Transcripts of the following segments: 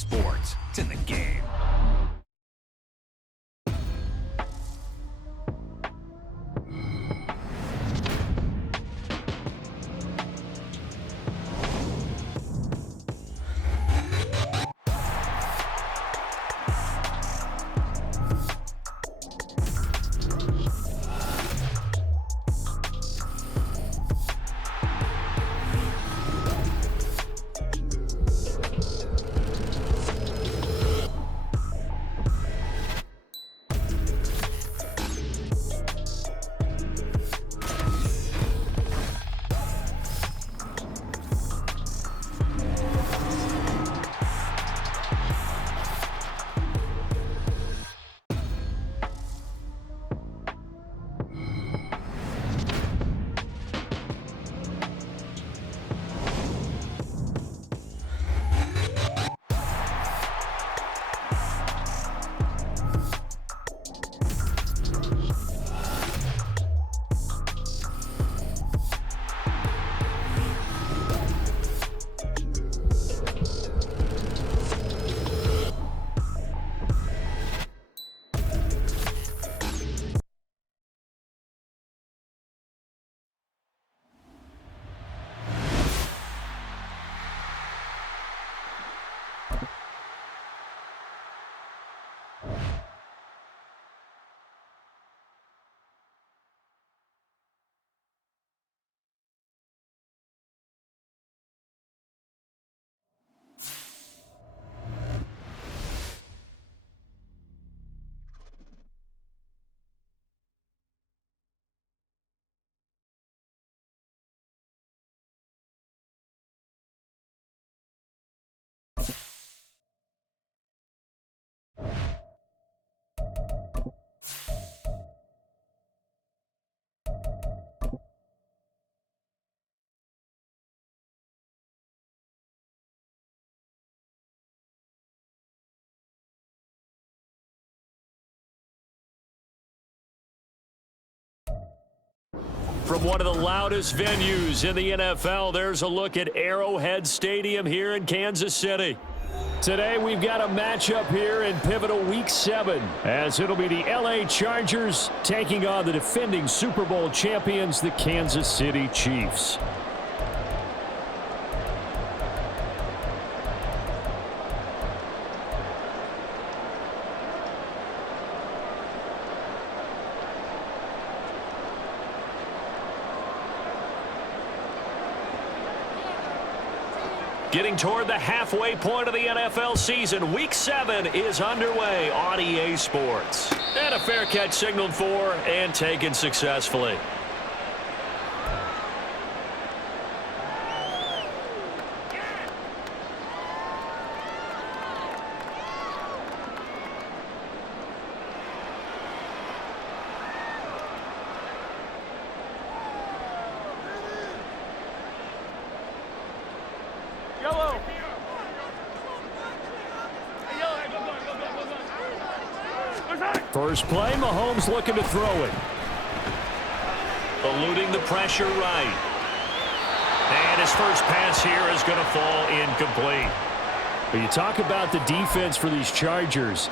sports. It's in the game. From one of the loudest venues in the NFL, there's a look at Arrowhead Stadium here in Kansas City. Today, we've got a matchup here in pivotal Week 7, as it'll be the LA Chargers taking on the defending Super Bowl champions, the Kansas City Chiefs. Getting toward the halfway point of the NFL season, Week 7 is underway on EA Sports. And a fair catch signaled for and taken successfully. First play, Mahomes looking to throw it. Eluding the pressure right. And his first pass here is going to fall incomplete. But you talk about the defense for these Chargers.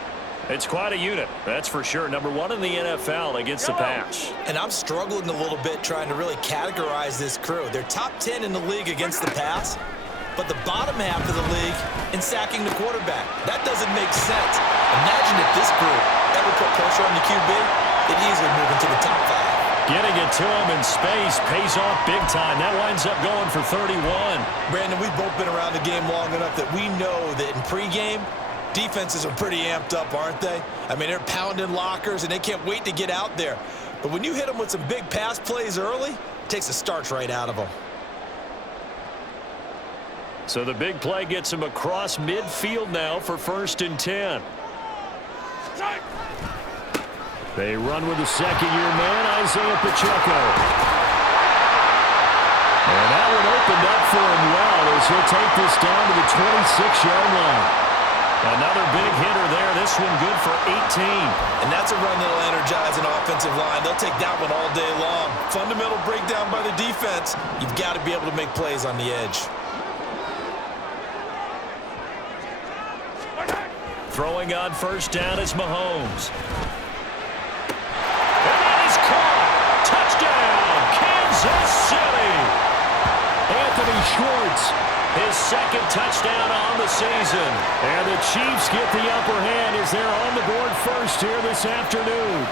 It's quite a unit, that's for sure. Number 1 in the NFL against the pass. And I'm struggling a little bit trying to really categorize this crew. They're top 10 in the league against the pass, but the bottom half of the league in sacking the quarterback. That doesn't make sense. Imagine if this group ever put pressure on the QB, they'd easily move into the top 5. Getting it to him in space pays off big time. That winds up going for 31. Brandon, we've both been around the game long enough that we know that in pregame, defenses are pretty amped up, aren't they? I mean, they're pounding lockers, and they can't wait to get out there. But when you hit them with some big pass plays early, it takes the starch right out of them. So the big play gets him across midfield now for 1st and 10. They run with the second-year man, Isaiah Pacheco. And that one opened up for him well as he'll take this down to the 26-yard line. Another big hitter there. This one good for 18. And that's a run that'll energize an offensive line. They'll take that one all day long. Fundamental breakdown by the defense. You've got to be able to make plays on the edge. Throwing on first down is Mahomes. And that is caught. Touchdown, Kansas City. Anthony Schwartz, his second touchdown on the season. And the Chiefs get the upper hand as they're on the board first here this afternoon.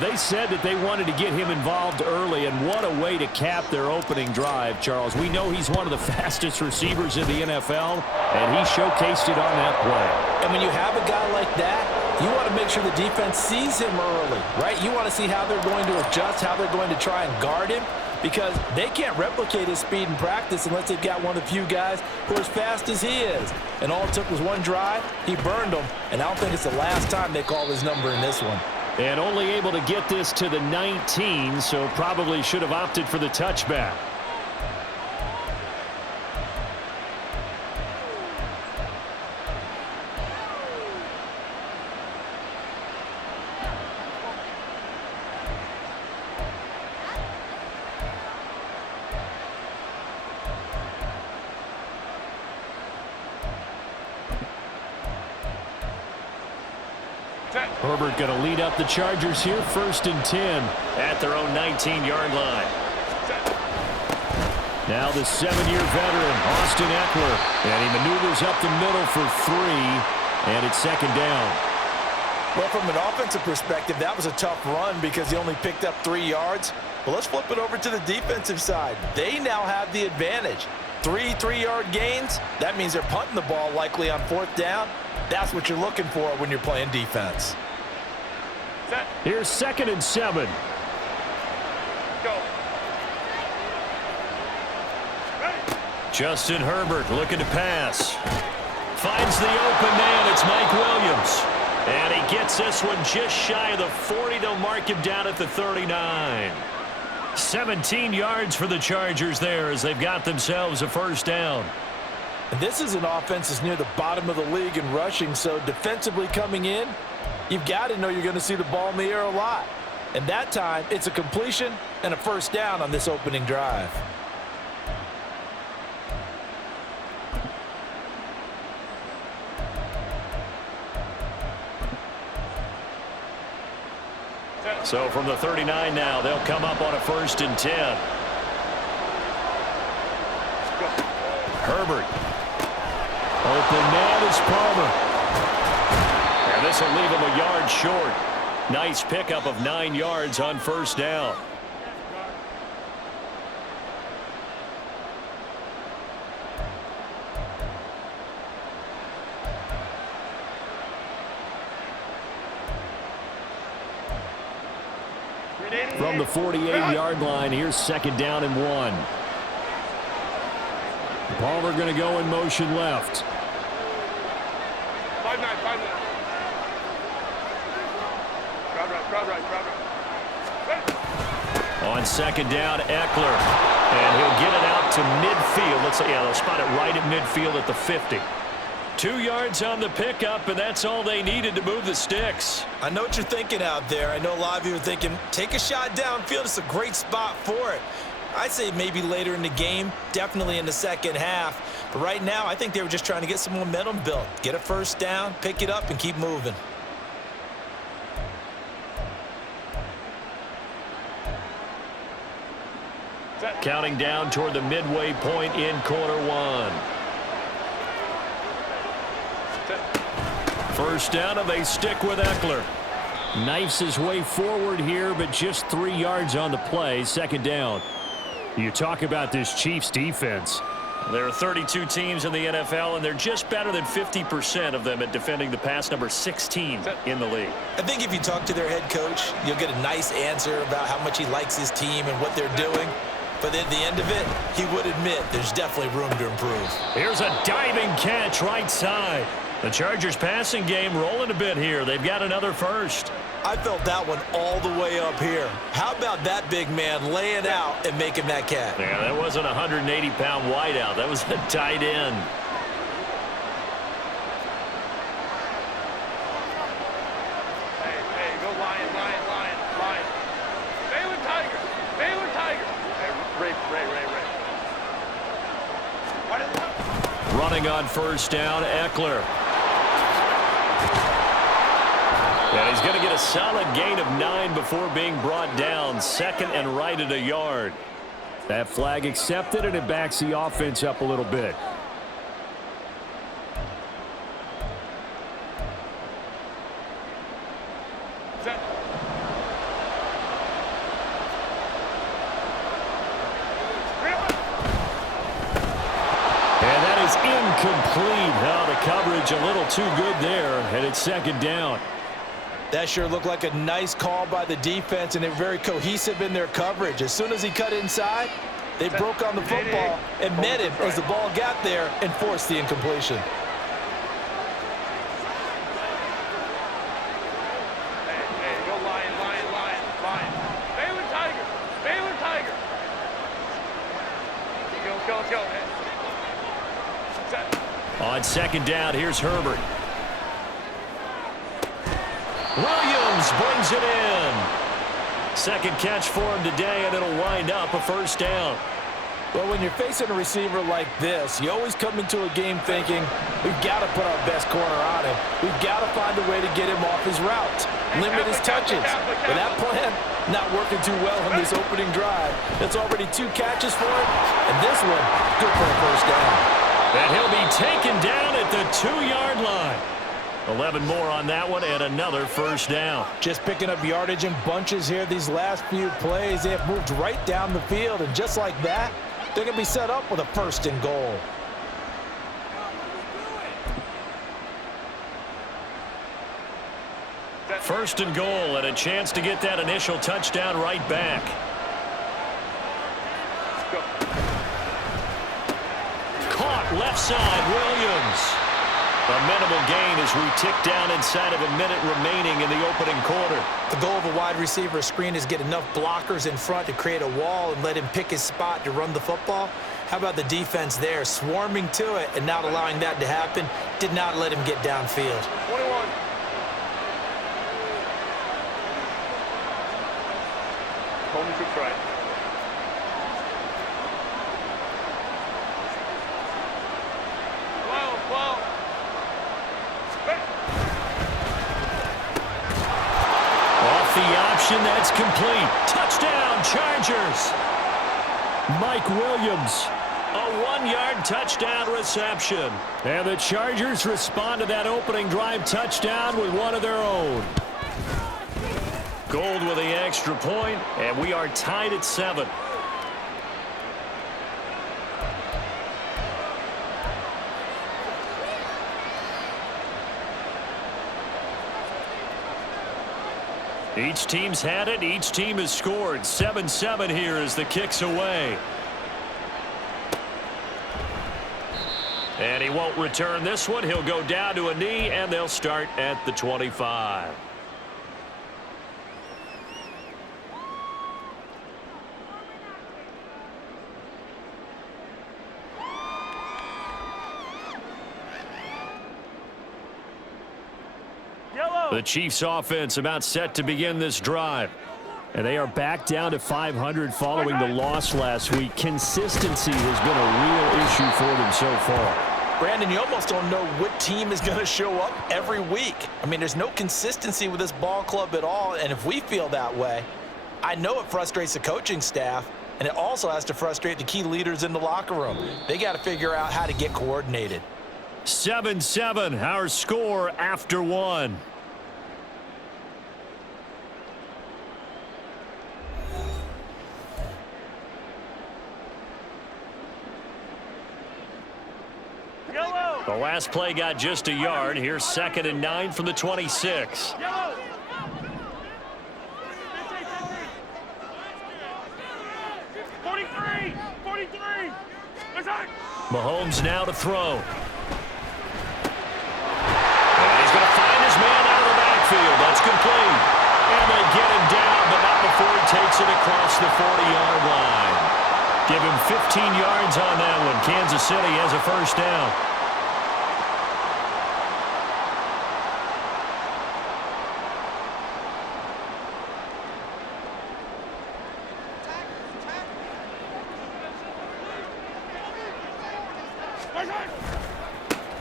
They said that they wanted to get him involved early, and what a way to cap their opening drive, Charles. We know he's one of the fastest receivers in the NFL, and he showcased it on that play. And when you have a guy like that, you want to make sure the defense sees him early, right? You want to see how they're going to adjust, how they're going to try and guard him, because they can't replicate his speed in practice unless they've got one of the few guys who are as fast as he is. And all it took was one drive. He burned them, and I don't think it's the last time they call his number in this one. And only able to get this to the 19, so probably should have opted for the touchback. Herbert going to lead up the Chargers here, 1st and 10 at their own 19-yard line. Now the 7-year veteran, Austin Eckler, and he maneuvers up the middle for 3, and it's 2nd down. Well, from an offensive perspective, that was a tough run because he only picked up 3 yards. But let's flip it over to the defensive side. They now have the advantage. 3 3-yard gains, that means they're punting the ball likely on 4th down. That's what you're looking for when you're playing defense. Here's 2nd and 7. Go. Justin Herbert looking to pass. Finds the open man. It's Mike Williams. And he gets this one just shy of the 40. They'll mark him down at the 39. 17 yards for the Chargers there as they've got themselves a 1st down. And this is an offense that's near the bottom of the league in rushing, so defensively coming in, you've got to know you're going to see the ball in the air a lot. And that time, it's a completion and a 1st down on this opening drive. So from the 39 now, they'll come up on a 1st and 10. Herbert. Open man is Palmer. And this will leave him a yard short. Nice pickup of 9 yards on 1st down. From the 48-yard line, here's 2nd down and 1. Palmer going to go in motion left. 5-9, 5-9. Crowd right. On 2nd down, Eckler. And he'll get it out to midfield. Let's say, yeah, they'll spot it right at midfield at the 50. 2 yards on the pickup, and that's all they needed to move the sticks. I know what you're thinking out there. I know a lot of you are thinking, take a shot downfield. It's a great spot for it. I'd say maybe later in the game, definitely in the second half. But right now, I think they were just trying to get some momentum built. Get a 1st down, pick it up, and keep moving. Counting down toward the midway point in quarter 1. 1st down, and they stick with Eckler. Knifes his way forward here, but just 3 yards on the play. 2nd down. You talk about this Chiefs defense. There are 32 teams in the NFL, and they're just better than 50% of them at defending the pass, number 16 in the league. I think if you talk to their head coach, you'll get a nice answer about how much he likes his team and what they're doing. But at the end of it, he would admit there's definitely room to improve. Here's a diving catch right side. The Chargers passing game rolling a bit here. They've got another 1st. I felt that one all the way up here. How about that big man laying out and making that catch? Yeah, that wasn't a 180-pound wideout. That was a tight end. Hey, go Lion. Baylor Tiger. Hey, Ray. running on first down, Eckler. And he's going to get a solid gain of 9 before being brought down. Second and right at a yard. That flag accepted, and it backs the offense up a little bit. And that is incomplete. Now the coverage a little too good there, and it's second down. That sure looked like a nice call by the defense, and they're very cohesive in their coverage. As soon as he cut inside, they broke on the football and met him as the ball got there and forced the incompletion. Hey, go Lion. Baylor Tiger. Let's go, man. Set. On second down, here's Herbert. Williams brings it in. Second catch for him today, and it'll wind up a first down. Well, when you're facing a receiver like this, you always come into a game thinking, we've got to put our best corner on him. We've got to find a way to get him off his route, limit his touches. But that plan not working too well in this opening drive. It's already 2 catches for him, and this one, good for a first down. And he'll be taken down at the 2-yard line. 11 more on that one, and another first down. Just picking up yardage in bunches here these last few plays. They have moved right down the field, and just like that, they're going to be set up with a first and goal. First and goal, and a chance to get that initial touchdown right back. Caught left side, Williams. A minimal gain as we tick down inside of a minute remaining in the opening quarter. The goal of a wide receiver screen is get enough blockers in front to create a wall and let him pick his spot to run the football. How about the defense there, swarming to it and not allowing that to happen? Did not let him get downfield. 21. Coleman to right. Well. Off the option, that's complete. Touchdown, Chargers. Mike Williams, a 1-yard touchdown reception. And the Chargers respond to that opening drive touchdown with one of their own. Gold with the extra point, and we are tied at 7. Each team's had it. Each team has scored. 7-7 here as the kick's away. And he won't return this one. He'll go down to a knee, and they'll start at the 25. The Chiefs offense about set to begin this drive. And they are back down to 500 following the loss last week. Consistency has been a real issue for them so far. Brandon, you almost don't know what team is going to show up every week. I mean, there's no consistency with this ball club at all, and if we feel that way, I know it frustrates the coaching staff, and it also has to frustrate the key leaders in the locker room. They got to figure out how to get coordinated. 7-7, our score after 1. The last play got just a yard. Here's 2nd and 9 from the 26. Yellow. Mahomes now to throw. And he's going to find his man out of the backfield. That's complete. And they get him down, but not before he takes it across the 40-yard line. Give him 15 yards on that one. Kansas City has a first down.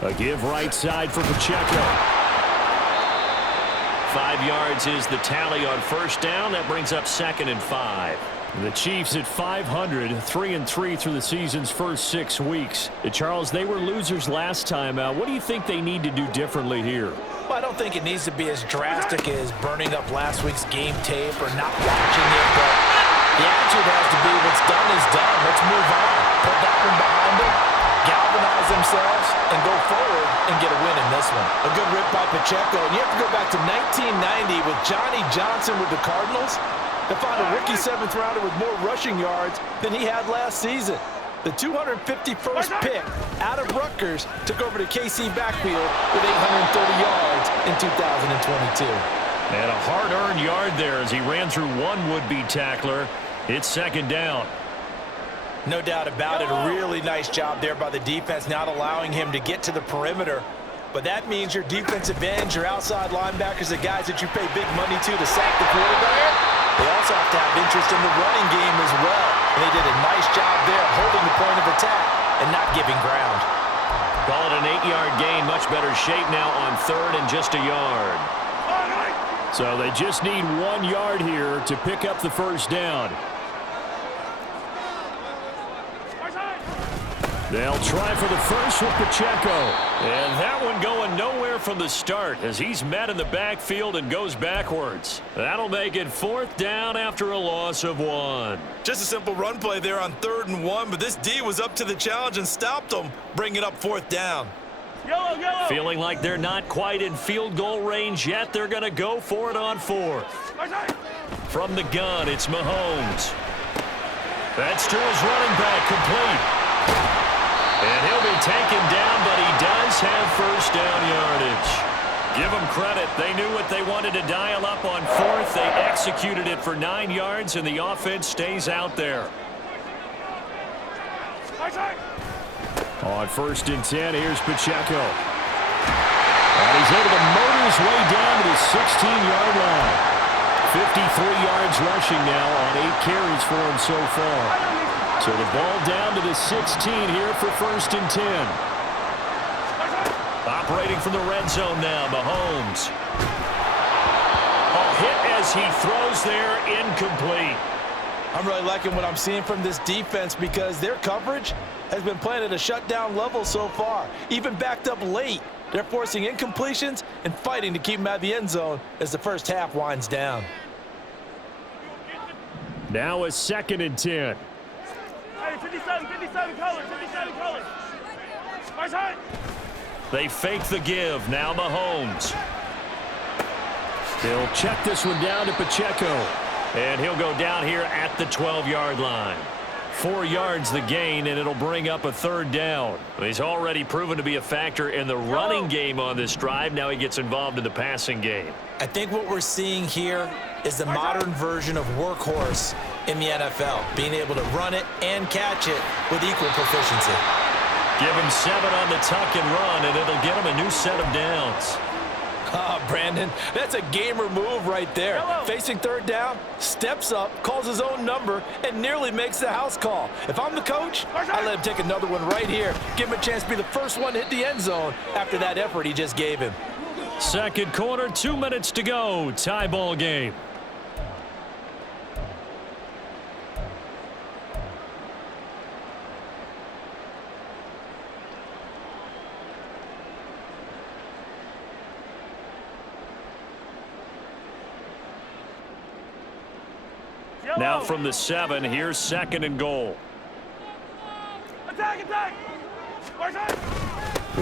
A give right side for Pacheco. 5 yards is the tally on first down. That brings up 2nd and 5. The Chiefs at 500, 3-3 through the season's first 6 weeks. Charles, they were losers last time out. What do you think they need to do differently here? Well, I don't think it needs to be as drastic as burning up last week's game tape or not watching it, but the attitude has to be what's done is done. Let's move on. Put that one behind them, galvanize themselves, and go forward and get a win in this one. A good rip by Pacheco, and you have to go back to 1990 with Johnny Johnson with the Cardinals to find a rookie 7th rounder with more rushing yards than he had last season. The 251st pick out of Rutgers took over to KC backfield with 830 yards in 2022. And a hard-earned yard there as he ran through one would-be tackler. It's 2nd down. No doubt about it. A really nice job there by the defense, not allowing him to get to the perimeter. But that means your defensive ends, your outside linebackers, the guys that you pay big money to sack the quarterback, they also have to have interest in the running game as well. And they did a nice job there holding the point of attack and not giving ground. Call it an 8-yard gain. Much better shape now on 3rd and just a yard. So they just need 1 yard here to pick up the first down. They'll try for the first with Pacheco. And that one going nowhere from the start as he's met in the backfield and goes backwards. That'll make it 4th down after a loss of 1. Just a simple run play there on 3rd and 1, but this D was up to the challenge and stopped him, bringing up 4th down. Yellow, yellow. Feeling like they're not quite in field goal range yet, they're going to go for it on 4th. From the gun, it's Mahomes. That's to his running back, complete. And he'll be taken down, but he does have first down yardage. Give them credit. They knew what they wanted to dial up on 4th. They executed it for 9 yards, and the offense stays out there. On 1st and 10, here's Pacheco. And he's able to motor his way down to the 16-yard line. 53 yards rushing now on 8 carries for him so far. So the ball down to the 16 here for 1st and 10. Operating from the red zone now, Mahomes. A hit as he throws there, incomplete. I'm really liking what I'm seeing from this defense because their coverage has been playing at a shutdown level so far. Even backed up late, they're forcing incompletions and fighting to keep them out of the end zone as the first half winds down. Now a 2nd and 10. Hey, 57 colors, 57 colors. They fake the give. Now Mahomes. He'll check this one down to Pacheco. And he'll go down here at the 12-yard line. 4 yards the gain, and it'll bring up a 3rd down. He's already proven to be a factor in the running game on this drive. Now he gets involved in the passing game. I think what we're seeing here is the modern version of workhorse in the NFL, being able to run it and catch it with equal proficiency. Give him 7 on the tuck and run, and it'll get him a new set of downs. Brandon, that's a gamer move right there. Hello. Facing 3rd down, steps up, calls his own number, and nearly makes the house call. If I'm the coach, I let him take another one right here. Give him a chance to be the first one to hit the end zone after that effort he just gave him. 2nd quarter, 2 minutes to go. Tie ball game. Now from the 7, here's 2nd and goal. Attack, attack.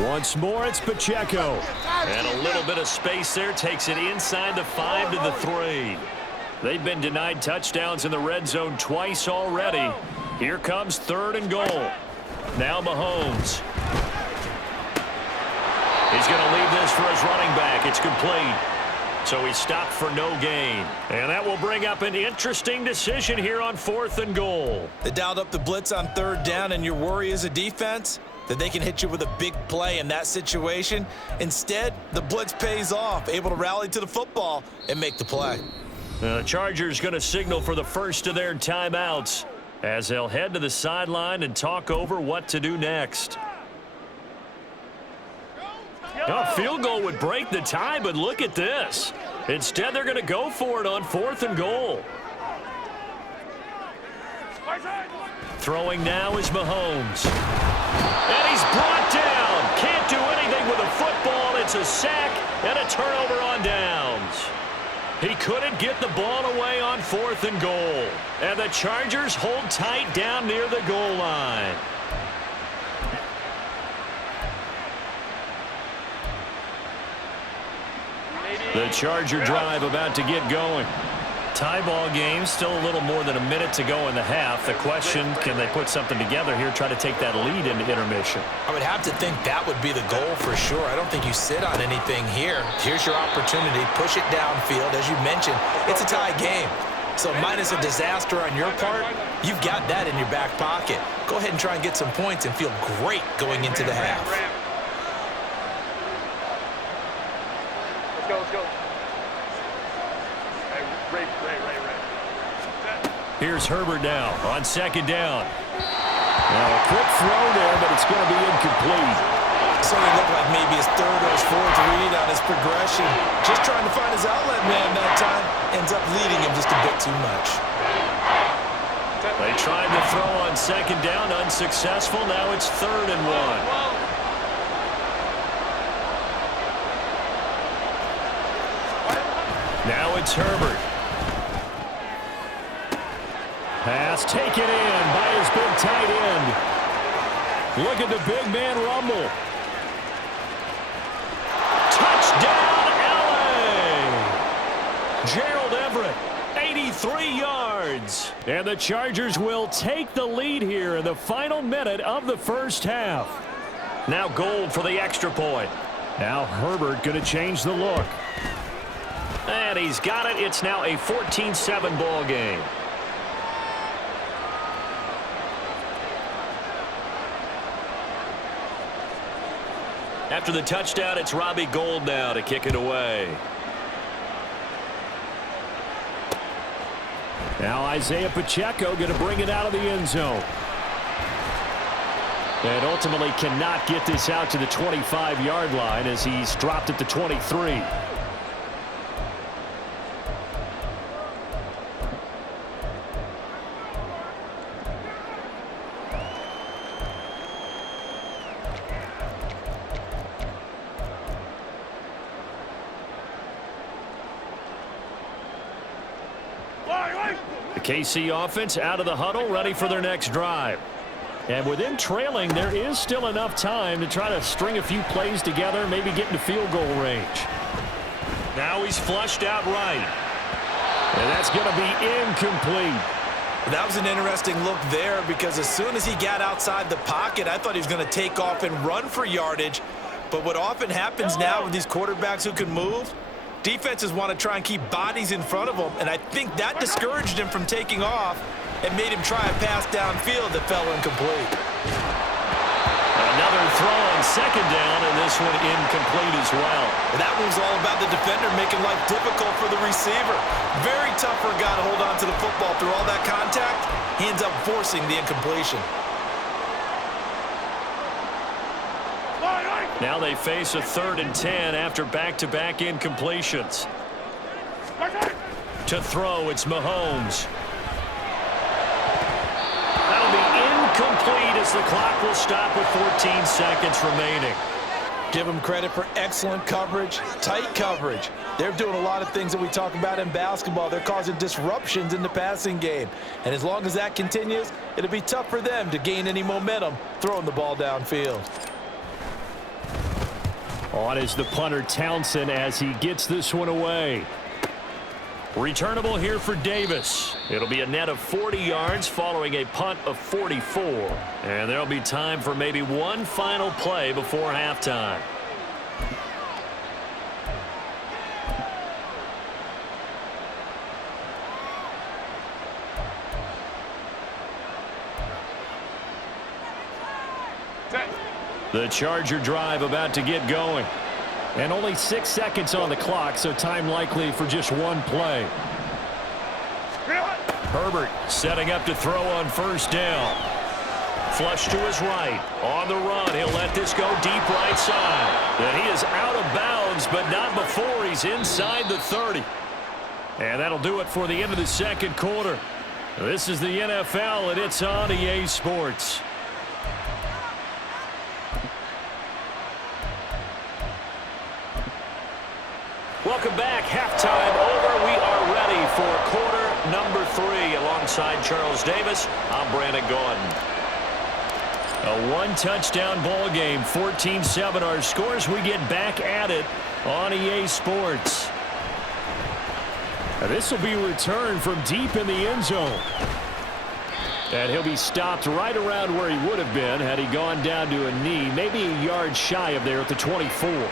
Once more, it's Pacheco. And a little bit of space there takes it inside the 5 to the 3. They've been denied touchdowns in the red zone twice already. Here comes 3rd and goal. Now Mahomes. He's going to leave this for his running back. It's complete. So he stopped for no gain. And that will bring up an interesting decision here on 4th and goal. They dialed up the blitz on 3rd down, and your worry as a defense that they can hit you with a big play in that situation. Instead, the blitz pays off, able to rally to the football and make the play. The Chargers going to signal for the first of their timeouts as they'll head to the sideline and talk over what to do next. A field goal would break the tie, but look at this. Instead, they're going to go for it on 4th and goal. Throwing now is Mahomes. And he's brought down. Can't do anything with a football. It's a sack and a turnover on downs. He couldn't get the ball away on 4th and goal. And the Chargers hold tight down near the goal line. The Charger drive about to get going. Tie ball game, still a little more than a minute to go in the half. The question, can they put something together here, try to take that lead into intermission? I would have to think that would be the goal for sure. I don't think you sit on anything here. Here's your opportunity. Push it downfield. As you mentioned, it's a tie game. So minus a disaster on your part, you've got that in your back pocket. Go ahead and try and get some points and feel great going into the half. Let's go. Ray. Here's Herbert now on 2nd down. Now a quick throw there, but it's going to be incomplete. Certainly looked like maybe his 3rd or his 4th read on his progression. Just trying to find his outlet man that time. Ends up leading him just a bit too much. They tried to throw on 2nd down, unsuccessful. Now it's 3rd and 1. Now it's Herbert. Pass taken in by his big tight end. Look at the big man rumble. Touchdown, LA! Gerald Everett, 83 yards. And the Chargers will take the lead here in the final minute of the first half. Now Gold for the extra point. Now Herbert going to change the look. And he's got it. It's now a 14-7 ball game. After the touchdown, it's Robbie Gould now to kick it away. Now Isaiah Pacheco going to bring it out of the end zone. And ultimately cannot get this out to the 25-yard line as he's dropped at the 23. The KC offense out of the huddle, ready for their next drive. And with them trailing, there is still enough time to try to string a few plays together, maybe get into field goal range. Now he's flushed out right. And that's going to be incomplete. That was an interesting look there because as soon as he got outside the pocket, I thought he was going to take off and run for yardage. But what often happens now with these quarterbacks who can move, defenses want to try and keep bodies in front of them, and I think that discouraged him from taking off and made him try a pass downfield that fell incomplete. Another throw on 2nd down, and this one incomplete as well. That one's all about the defender making life difficult for the receiver. Very tough for a guy to hold on to the football through all that contact. He ends up forcing the incompletion. Now they face a 3rd and 10 after back-to-back incompletions. To throw, it's Mahomes. That'll be incomplete as the clock will stop with 14 seconds remaining. Give them credit for excellent coverage, tight coverage. They're doing a lot of things that we talk about in basketball. They're causing disruptions in the passing game. And as long as that continues, it'll be tough for them to gain any momentum throwing the ball downfield. On is the punter Townsend as he gets this one away. Returnable here for Davis. It'll be a net of 40 yards following a punt of 44. And there'll be time for maybe one final play before halftime. The Charger drive about to get going. And only 6 seconds on the clock, so time likely for just one play. Herbert setting up to throw on 1st down. Flush to his right. On the run, he'll let this go deep right side. And he is out of bounds, but not before he's inside the 30. And that'll do it for the end of the second quarter. This is the NFL, and it's on EA Sports. Welcome back. Halftime over. We are ready for quarter number 3. Alongside Charles Davis, I'm Brandon Gordon. A one-touchdown ball game, 14-7 our scores. We get back at it on EA Sports. This will be returned from deep in the end zone. And he'll be stopped right around where he would have been had he gone down to a knee, maybe a yard shy of there at the 24.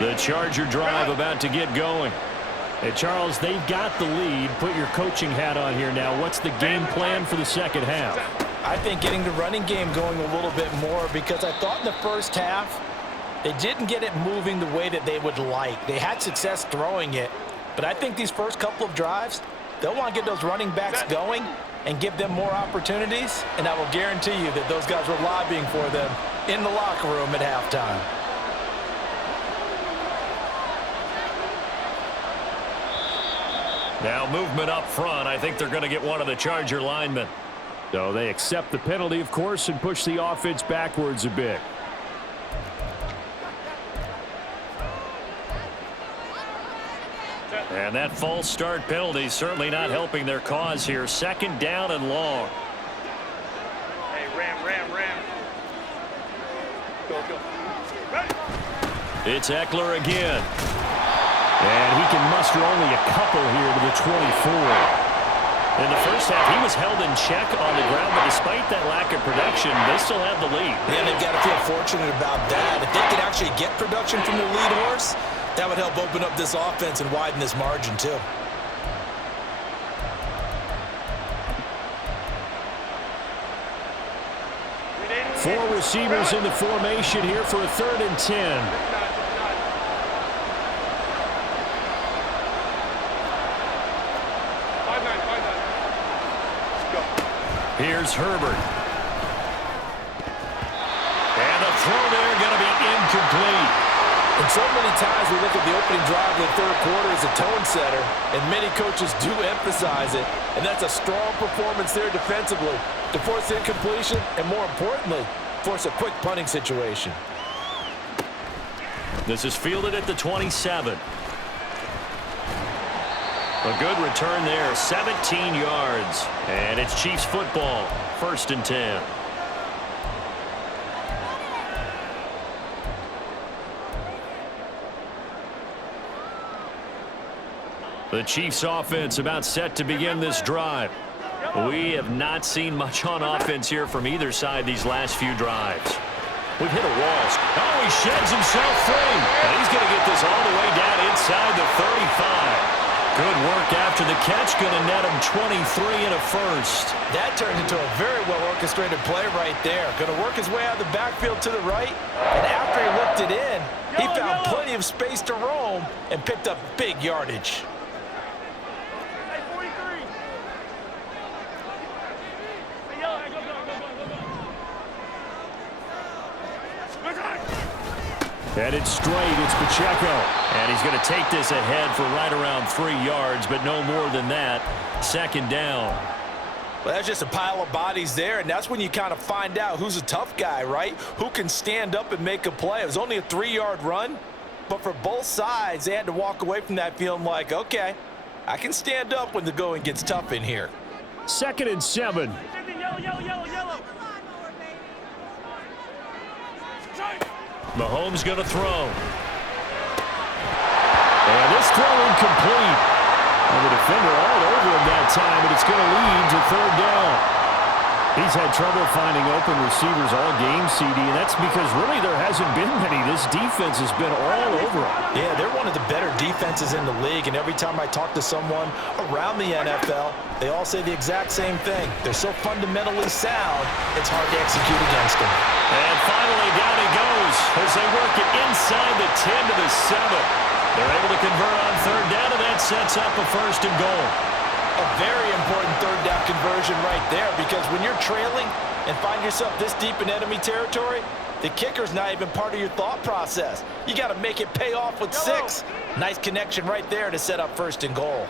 The Charger drive about to get going. Hey, Charles, they've got the lead. Put your coaching hat on here now. What's the game plan for the second half? I think getting the running game going a little bit more, because I thought in the first half they didn't get it moving the way that they would like. They had success throwing it, but I think these first couple of drives, they'll want to get those running backs going and give them more opportunities, and I will guarantee you that those guys were lobbying for them in the locker room at halftime. Now movement up front. I think they're going to get one of the Charger linemen. So they accept the penalty, of course, and push the offense backwards a bit. And that false start penalty certainly not helping their cause here. Second down and long. Hey, ram. Go. Ready. It's Eckler again. And he can muster only a couple here to the 24. In the first half, he was held in check on the ground, but despite that lack of production, they still have the lead. Yeah, they've got to feel fortunate about that. If they could actually get production from the lead horse, that would help open up this offense and widen this margin too. Four receivers in the formation here for a 3rd and 10. Here's Herbert. And the throw there going to be incomplete. And so many times we look at the opening drive of the third quarter as a tone setter, and many coaches do emphasize it, and that's a strong performance there defensively to force incompletion and, more importantly, force a quick punting situation. This is fielded at the 27. A good return there, 17 yards. And it's Chiefs football, 1st and 10. The Chiefs offense about set to begin this drive. We have not seen much on offense here from either side these last few drives. We've hit a wall. Oh, he sheds himself free. And he's going to get this all the way down inside the 35. Good work after the catch. Going to net him 23 and a first. That turned into a very well-orchestrated play right there. Going to work his way out of the backfield to the right. And after he looked it in, he found plenty of space to roam and picked up big yardage. Hey, 43. Hey, yellow, go. And it's straight. It's Pacheco. And he's going to take this ahead for right around 3 yards, but no more than that. 2nd down. Well, that's just a pile of bodies there, and that's when you kind of find out who's a tough guy, right? Who can stand up and make a play. It was only a 3-yard run, but for both sides, they had to walk away from that feeling like, okay, I can stand up when the going gets tough in here. 2nd and 7. Yellow. Mahomes going to throw. And this throw incomplete. And the defender all over him that time, but it's going to lead to 3rd down. He's had trouble finding open receivers all game, CD, and that's because really there hasn't been many. This defense has been all over him. Yeah, they're one of the better defenses in the league, and every time I talk to someone around the NFL, they all say the exact same thing. They're so fundamentally sound, it's hard to execute against them. And finally, down he goes as they work it inside the 10 to the 7. They're able to convert on third down, and that sets up a 1st and goal. A very important third down conversion right there, because when you're trailing and find yourself this deep in enemy territory, the kicker's not even part of your thought process. You got to make it pay off with 6. Nice connection right there to set up 1st and goal.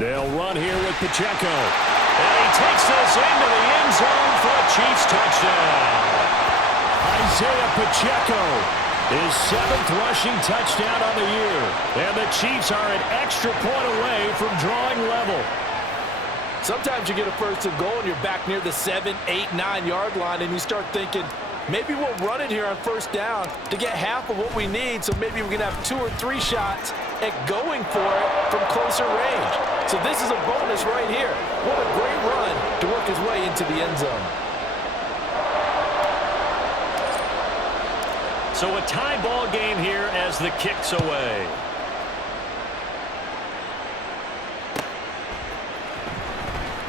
They'll run here with Pacheco. And he takes this into the end zone for a Chiefs touchdown. Isaiah Pacheco, his 7th rushing touchdown on the year. And the Chiefs are an extra point away from drawing level. Sometimes you get a 1st and goal and you're back near the 7, 8, 9-yard line, and you start thinking, maybe we'll run it here on 1st down to get half of what we need, so maybe we can have 2 or 3 shots at going for it from closer range. So this is a bonus right here. What a great run to work his way into the end zone. So a tie ball game here as the kick's away.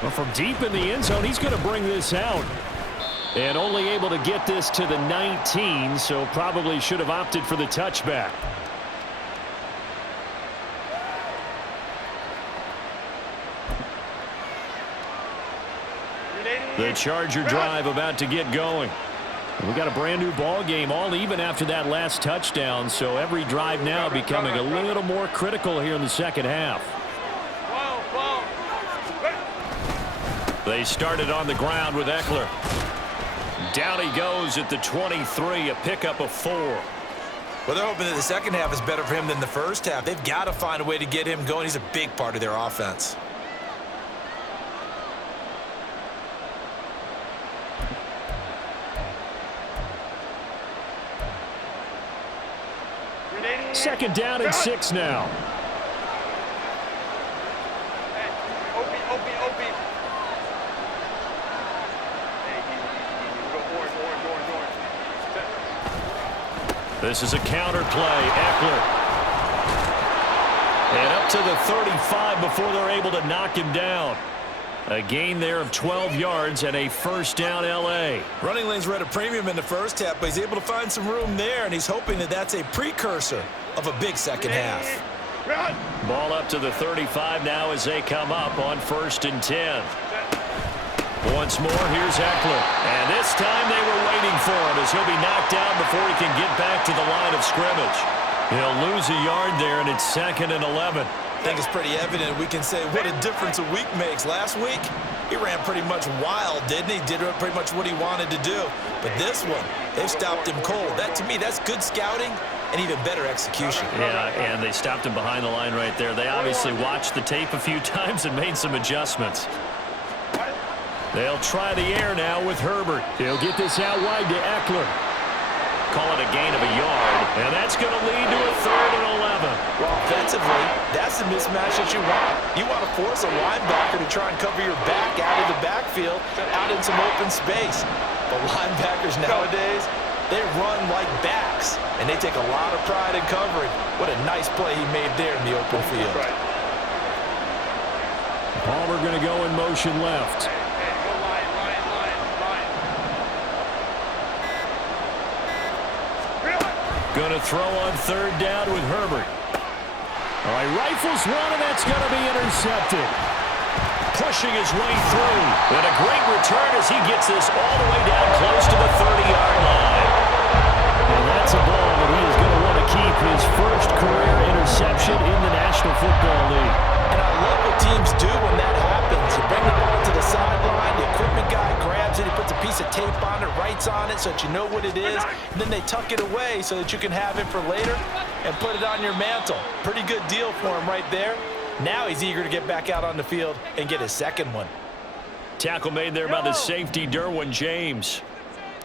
Well, from deep in the end zone, he's going to bring this out. And only able to get this to the 19, so probably should have opted for the touchback. The Charger drive about to get going. We got a brand new ball game, all even after that last touchdown, so every drive now becoming a little more critical here in the second half. They started on the ground with Eckler. Down he goes at the 23, a pickup of 4. Well, they're hoping that the second half is better for him than the first half. They've got to find a way to get him going. He's a big part of their offense. Second down and 6 now. This is a counter play. Eckler. And up to the 35 before they're able to knock him down. A gain there of 12 yards and a 1st down L.A. Running lanes were at a premium in the first half, but he's able to find some room there, and he's hoping that that's a precursor of a big second half. Ball up to the 35 now as they come up on 1st and 10. Once more, here's Eckler. And this time they were waiting for him as he'll be knocked down before he can get back to the line of scrimmage. He'll lose a yard there, and it's 2nd and 11. I think it's pretty evident. We can say what a difference a week makes. Last week, he ran pretty much wild, didn't he? Did pretty much what he wanted to do. But this one, they've stopped him cold. That, to me, that's good scouting and even better execution. Yeah, and they stopped him behind the line right there. They obviously watched the tape a few times and made some adjustments. They'll try the air now with Herbert. He'll get this out wide to Eckler. Call it a gain of a yard, and that's going to lead to a 3rd and 11. Well, offensively, that's the mismatch that you want. You want to force a linebacker to try and cover your back out of the backfield, out in some open space. But linebackers nowadays, they run like backs, and they take a lot of pride in covering. What a nice play he made there in the open field. Palmer going to go in motion left. Going to throw on 3rd down with Herbert. All right, rifles one, and that's going to be intercepted. Pushing his way through. And a great return as he gets this all the way down close to the 30-yard line. And that's a ball that he is going to want to keep, his first career interception in the National Football League. And I love what teams do when that happens. You bring the ball to the sideline, the equipment guy grabs it, he puts a piece of tape on it, writes on it so that you know what it is, and then they tuck it away so that you can have it for later and put it on your mantle. Pretty good deal for him right there. Now he's eager to get back out on the field and get his second one. Tackle made there by the safety, Derwin James.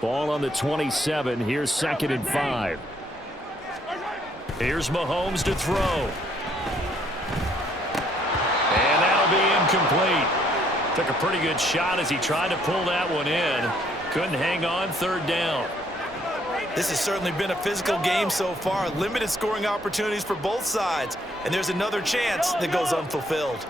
Ball on the 27. Here's 2nd and 5. Here's Mahomes to throw. And that'll be incomplete. Took a pretty good shot as he tried to pull that one in. Couldn't hang on, third down. This has certainly been a physical game so far. Limited scoring opportunities for both sides. And there's another chance that goes unfulfilled.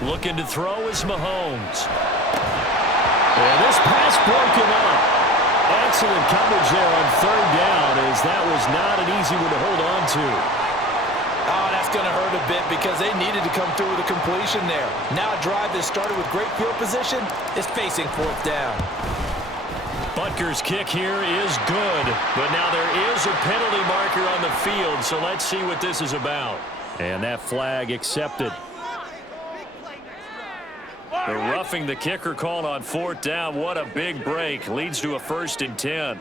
Looking to throw is Mahomes. And this pass broken up. Excellent coverage there on third down, as that was not an easy one to hold on to. Oh, that's going to hurt a bit because they needed to come through with a completion there. Now a drive that started with great field position is facing fourth down. Butker's kick here is good, but now there is a penalty marker on the field, so let's see what this is about. And that flag accepted. The roughing the kicker called on fourth down. What a big break. Leads to a 1st and 10.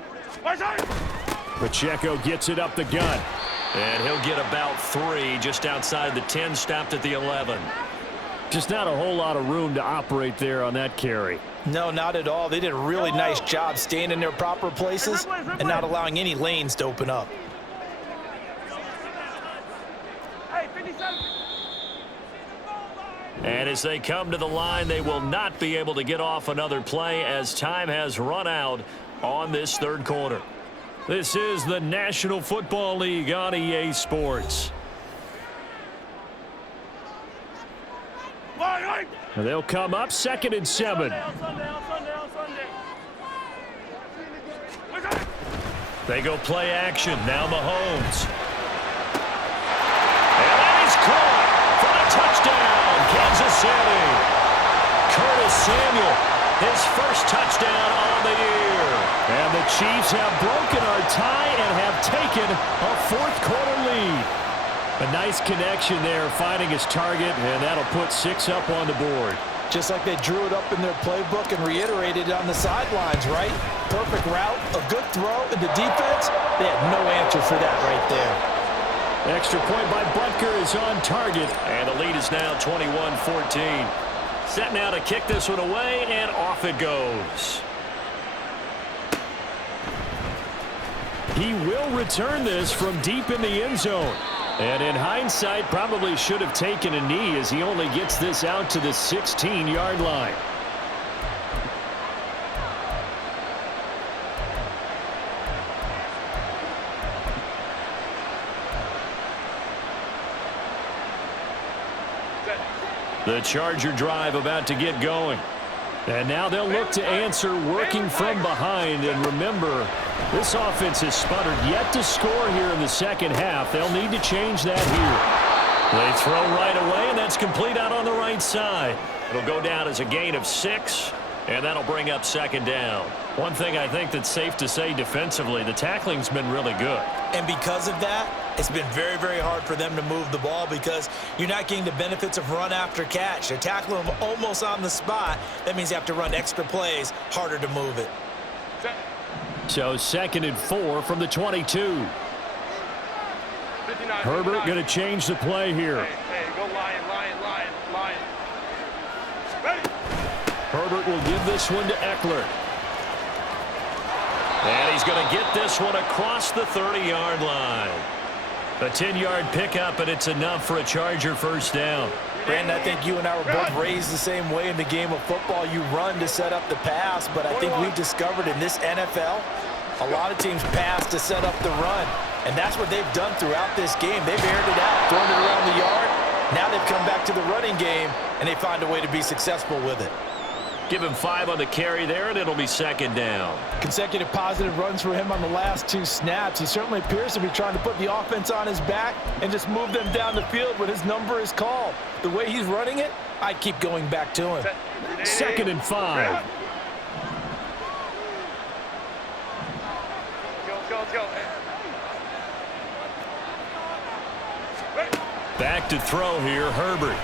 Pacheco gets it up the gut. And he'll get about 3 just outside the 10, stopped at the 11. Just not a whole lot of room to operate there on that carry. No, not at all. They did a really nice job staying in their proper places and not allowing any lanes to open up. And as they come to the line, they will not be able to get off another play as time has run out on this third quarter. This is the National Football League on EA Sports. And they'll come up 2nd and 7. They go play action. Now Mahomes. And that is caught for a touchdown, Kansas City. Curtis Samuel, his first touchdown on the year. And the Chiefs have broken our tie and have taken a fourth-quarter lead. A nice connection there, finding his target, and that'll put 6 up on the board. Just like they drew it up in their playbook and reiterated it on the sidelines, right? Perfect route, a good throw, and the defense, they had no answer for that right there. Extra point by Butker is on target, and the lead is now 21-14. Set now to kick this one away, and off it goes. He will return this from deep in the end zone. And in hindsight, probably should have taken a knee as he only gets this out to the 16-yard line. The Charger drive about to get going. And now they'll look to answer working from behind. And remember, this offense has sputtered yet to score here in the second half. They'll need to change that here. They throw right away, and that's complete out on the right side. It'll go down as a gain of 6, and that'll bring up 2nd down. One thing I think that's safe to say defensively, the tackling's been really good. And because of that, it's been very, very hard for them to move the ball because you're not getting the benefits of run after catch. They're tackling them almost on the spot. That means you have to run extra plays, harder to move it. So 2nd and 4 from the 22. Herbert going to change the play here. Hey, go Lion. Ready? Herbert will give this one to Eckler. And he's going to get this one across the 30-yard line. A 10-yard pickup, and it's enough for a Charger first down. Brandon, I think you and I were both raised the same way in the game of football. You run to set up the pass, but I think we've discovered in this NFL, a lot of teams pass to set up the run. And that's what they've done throughout this game. They've aired it out, thrown it around the yard. Now they've come back to the running game, and they find a way to be successful with it. Give him 5 on the carry there, and it'll be 2nd down. Consecutive positive runs for him on the last 2 snaps. He certainly appears to be trying to put the offense on his back and just move them down the field when his number is called. The way he's running it, I'd keep going back to him. 2nd and 5. Let's go. Back to throw here, Herbert.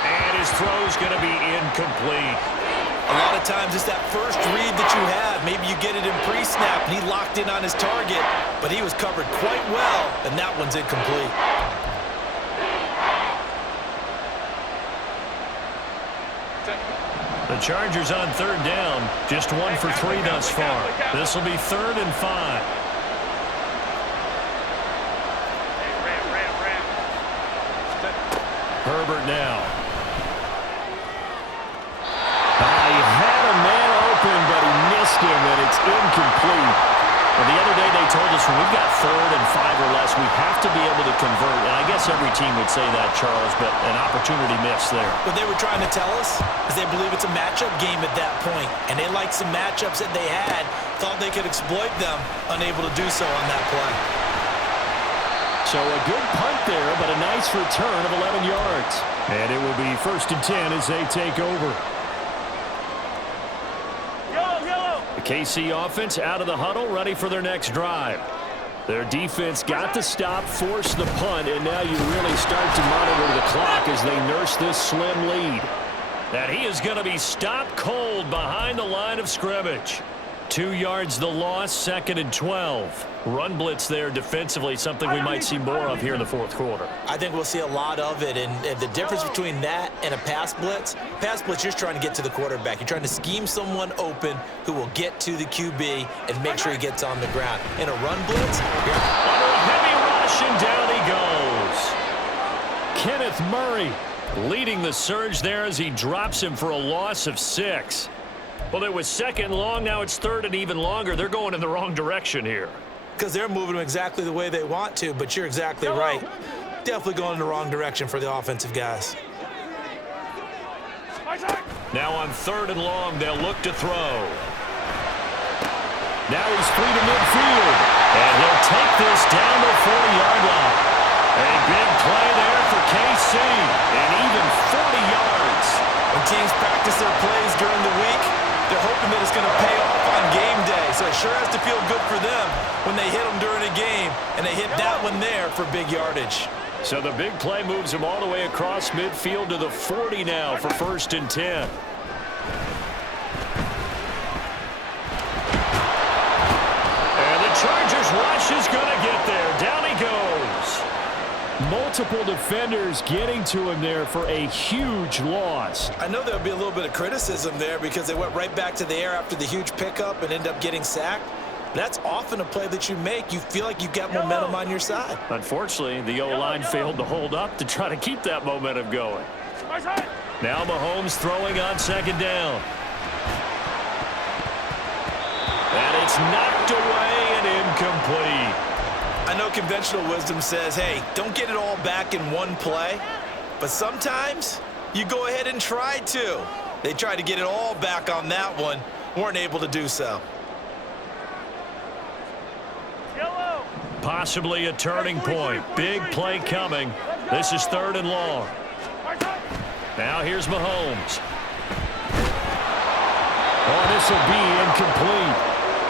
And his throw's going to be incomplete. A lot of times it's that first read that you have. Maybe you get it in pre-snap, and he locked in on his target, but he was covered quite well, and that one's incomplete. The Chargers on 3rd down, just 1 for 3 thus far. This will be 3rd and 5. Herbert now. He had a man open, but he missed him, and it's incomplete. Well, the other day they told us when we've got 3rd and 5 or less, we have to be able to convert. And I guess every team would say that, Charles, but an opportunity missed there. What they were trying to tell us is they believe it's a matchup game at that point, and they liked some matchups that they had, thought they could exploit them, unable to do so on that play. So a good punt there, but a nice return of 11 yards. And it will be 1st and 10 as they take over. The KC offense out of the huddle, ready for their next drive. Their defense got the stop, forced the punt, and now you really start to monitor the clock as they nurse this slim lead. And he is going to be stopped cold behind the line of scrimmage. 2 yards the loss, 2nd and 12. Run blitz there defensively, something we might see more of here in the 4th quarter. I think we'll see a lot of it, and the difference between that and a pass blitz, you're trying to get to the quarterback. You're trying to scheme someone open who will get to the QB and make sure he gets on the ground. In a run blitz, you're under a heavy rush, and down he goes. Kenneth Murray leading the surge there as he drops him for a loss of 6. Well, it was 2nd and long. Now it's 3rd and even longer. They're going in the wrong direction here. Because they're moving them exactly the way they want to, but you're exactly right. Definitely going in the wrong direction for the offensive guys. Now on 3rd and long, they'll look to throw. Now he's free to midfield. And he'll take this down the 40-yard line. A big play there for KC. And even 40 yards. When teams practice their plays during the week, they're hoping that it's going to pay off on game day. So it sure has to feel good for them when they hit them during a game, and they hit that one there for big yardage. So the big play moves them all the way across midfield to the 40 now for 1st and 10. And the Chargers rush is going to get there. Down he goes. Multiple defenders getting to him there for a huge loss. I know there'll be a little bit of criticism there because they went right back to the air after the huge pickup and end up getting sacked. That's often a play that you make. You feel like you've got momentum on your side. Unfortunately, the O-line failed to hold up to try to keep that momentum going. Now Mahomes throwing on 2nd down. And it's knocked away and incomplete. I know conventional wisdom says, hey, don't get it all back in one play. But sometimes you go ahead and try to. They tried to get it all back on that one. Weren't able to do so. Possibly a turning point. Big play coming. This is 3rd and long. Now here's Mahomes. Oh, this will be incomplete.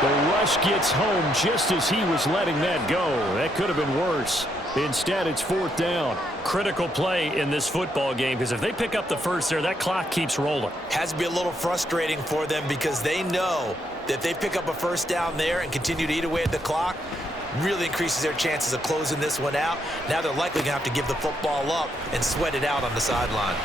The rush gets home just as he was letting that go. That could have been worse. Instead, it's 4th down. Critical play in this football game because if they pick up the first there, that clock keeps rolling. Has to be a little frustrating for them because they know that if they pick up a 1st down there and continue to eat away at the clock, really increases their chances of closing this one out. Now they're likely going to have to give the football up and sweat it out on the sideline.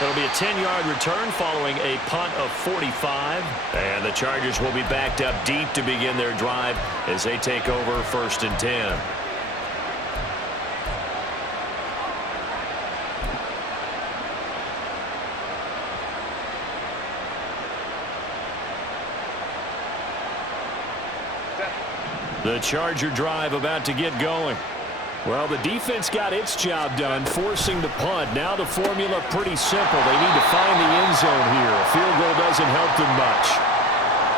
It'll be a 10-yard return following a punt of 45. And the Chargers will be backed up deep to begin their drive as they take over 1st and 10. The Charger drive about to get going. Well, the defense got its job done, forcing the punt. Now the formula pretty simple. They need to find the end zone here. A field goal doesn't help them much.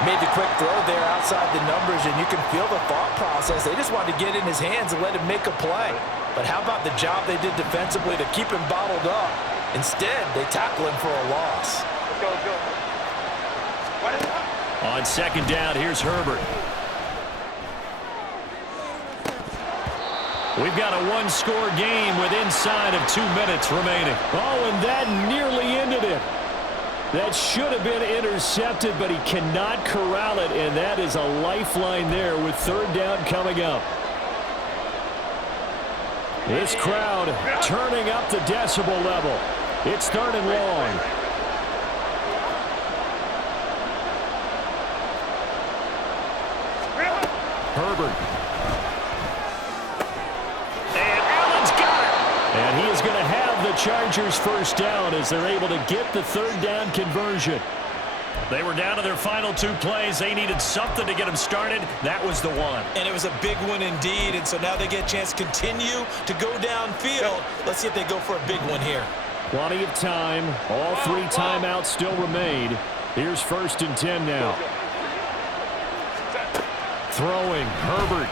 Made the quick throw there outside the numbers, and you can feel the thought process. They just wanted to get in his hands and let him make a play. But how about the job they did defensively to keep him bottled up? Instead, they tackle him for a loss. Let's go. On 2nd down, here's Herbert. We've got a one-score game with inside of 2 minutes remaining. Oh, and that nearly ended it. That should have been intercepted, but he cannot corral it, and that is a lifeline there with 3rd down coming up. This crowd turning up the decibel level. It's 3rd and long. Herbert. And And he is going to have the Chargers first down as they're able to get the third down conversion. They were down to their final 2 plays. They needed something to get them started. That was the one. And it was a big one indeed, and so now they get a chance to continue to go downfield. Let's see if they go for a big one here. Plenty of time. All 3 timeouts still remain. Here's 1st and 10 now. Throwing, Herbert.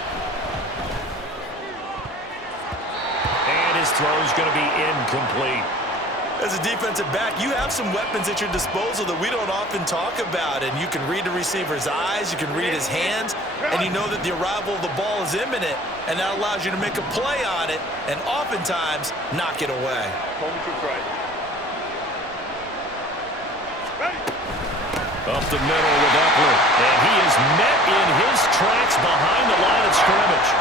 And his throw's going to be incomplete. As a defensive back, you have some weapons at your disposal that we don't often talk about, and you can read the receiver's eyes, you can read his hands, and you know that the arrival of the ball is imminent, and that allows you to make a play on it and oftentimes knock it away. Up the middle with Eckler, and he is met in his tracks behind the line of scrimmage.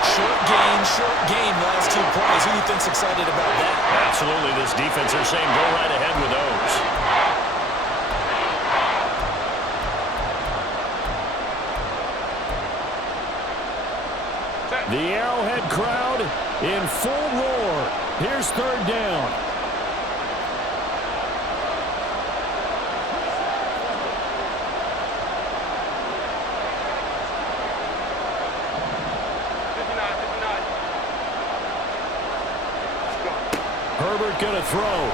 Short gain, last 2 plays. Who do you think's excited about that? Absolutely, this defense, they're saying go right ahead with those. The Arrowhead crowd in full roar. Here's 3rd down. Herbert going to throw.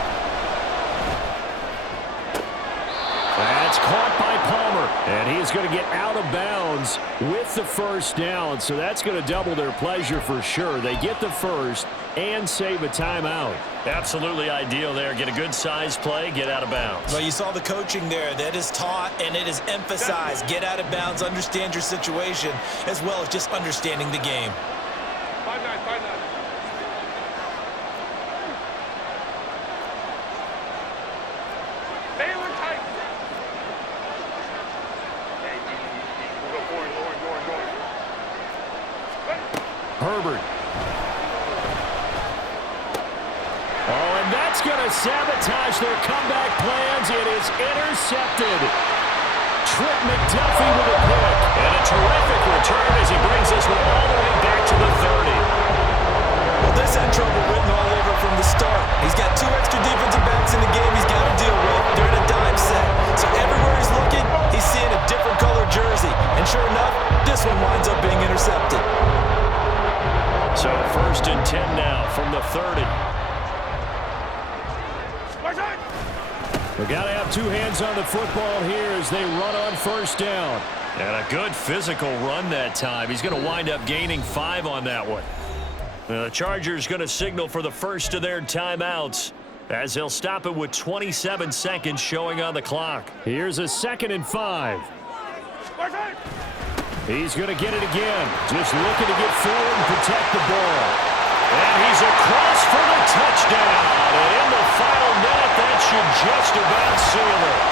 That's caught by Palmer. And he is going to get out of bounds with the first down. So that's going to double their pleasure for sure. They get the first and save a timeout. Absolutely ideal there. Get a good size play, get out of bounds. Well, you saw the coaching there. That is taught and it is emphasized. Get out of bounds, understand your situation, as well as just understanding the game. 5-9, 5-9. Herbert. Oh, and that's going to sabotage their comeback plans. It is intercepted. Trent McDuffie with a pick. And a terrific return as he brings this one all the way back to the 30. Well, this had trouble written all over from the start. He's got 2 extra defensive backs in the game he's got to deal with. They're in a dime set. So everywhere he's looking, he's seeing a different color jersey. And sure enough, this one winds up being intercepted. So 1st and 10 now from the 30. We've got to have 2 hands on the football here as they run on 1st down. And a good physical run that time. He's going to wind up gaining 5 on that one. The Chargers going to signal for the first of their timeouts as they'll stop it with 27 seconds showing on the clock. Here's a 2nd and 5. He's going to get it again. Just looking to get forward and protect the ball. And he's across for the touchdown. And in the final minute, that should just about seal it.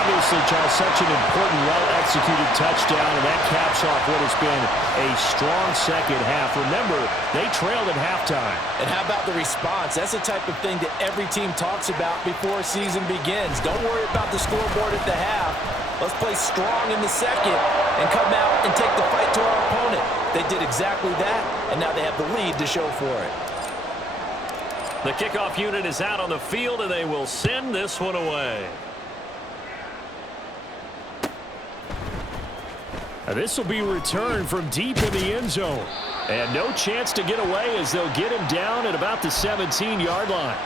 Obviously, Charles, such an important, well-executed touchdown, and that caps off what has been a strong second half. Remember, they trailed at halftime. And how about the response? That's the type of thing that every team talks about before a season begins. Don't worry about the scoreboard at the half. Let's play strong in the second and come out and take the fight to our opponent. They did exactly that, and now they have the lead to show for it. The kickoff unit is out on the field, and they will send this one away. This will be returned from deep in the end zone. And no chance to get away as they'll get him down at about the 17-yard line.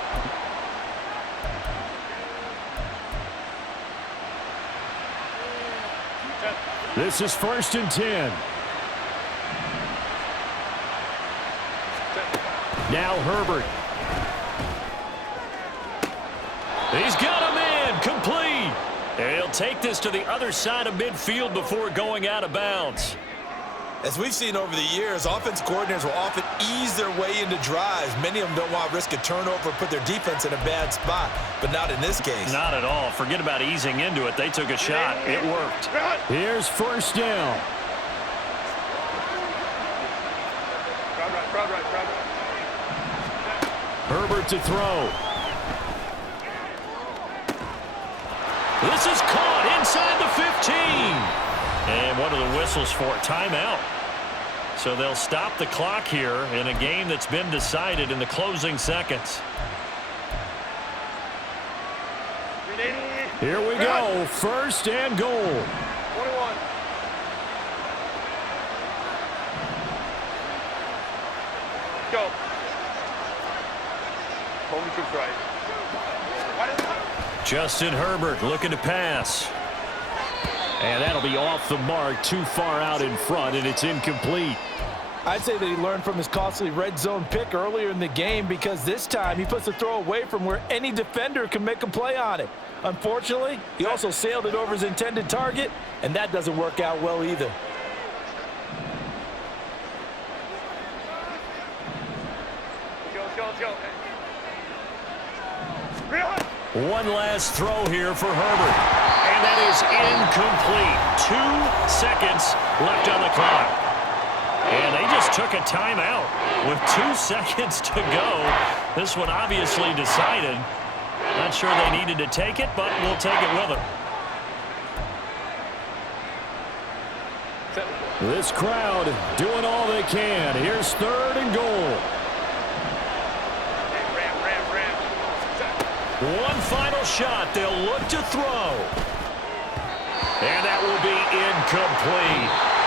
This is 1st and 10. Now Herbert. He's got him in, complete. And he'll take this to the other side of midfield before going out of bounds. As we've seen over the years, offense coordinators will often ease their way into drives. Many of them don't want to risk a turnover or put their defense in a bad spot, but not in this case. Not at all. Forget about easing into it. They took a shot. It worked. Here's 1st down. Herbert to throw. This is caught inside the 15. And what are the whistles for? Timeout. So they'll stop the clock here in a game that's been decided in the closing seconds. Here we go. First and goal. 21. Go. Home troops right. Justin Herbert looking to pass. And that'll be off the mark, too far out in front, and it's incomplete. I'd say that he learned from his costly red zone pick earlier in the game, because this time he puts the throw away from where any defender can make a play on it. Unfortunately, he also sailed it over his intended target, and that doesn't work out well either. Let's go. One last throw here for Herbert. And that is incomplete. 2 seconds left on the clock. And they just took a timeout with 2 seconds to go. This one obviously decided. Not sure they needed to take it, but we'll take it with them. This crowd doing all they can. Here's third and goal. One final shot. They'll look to throw. And that will be incomplete.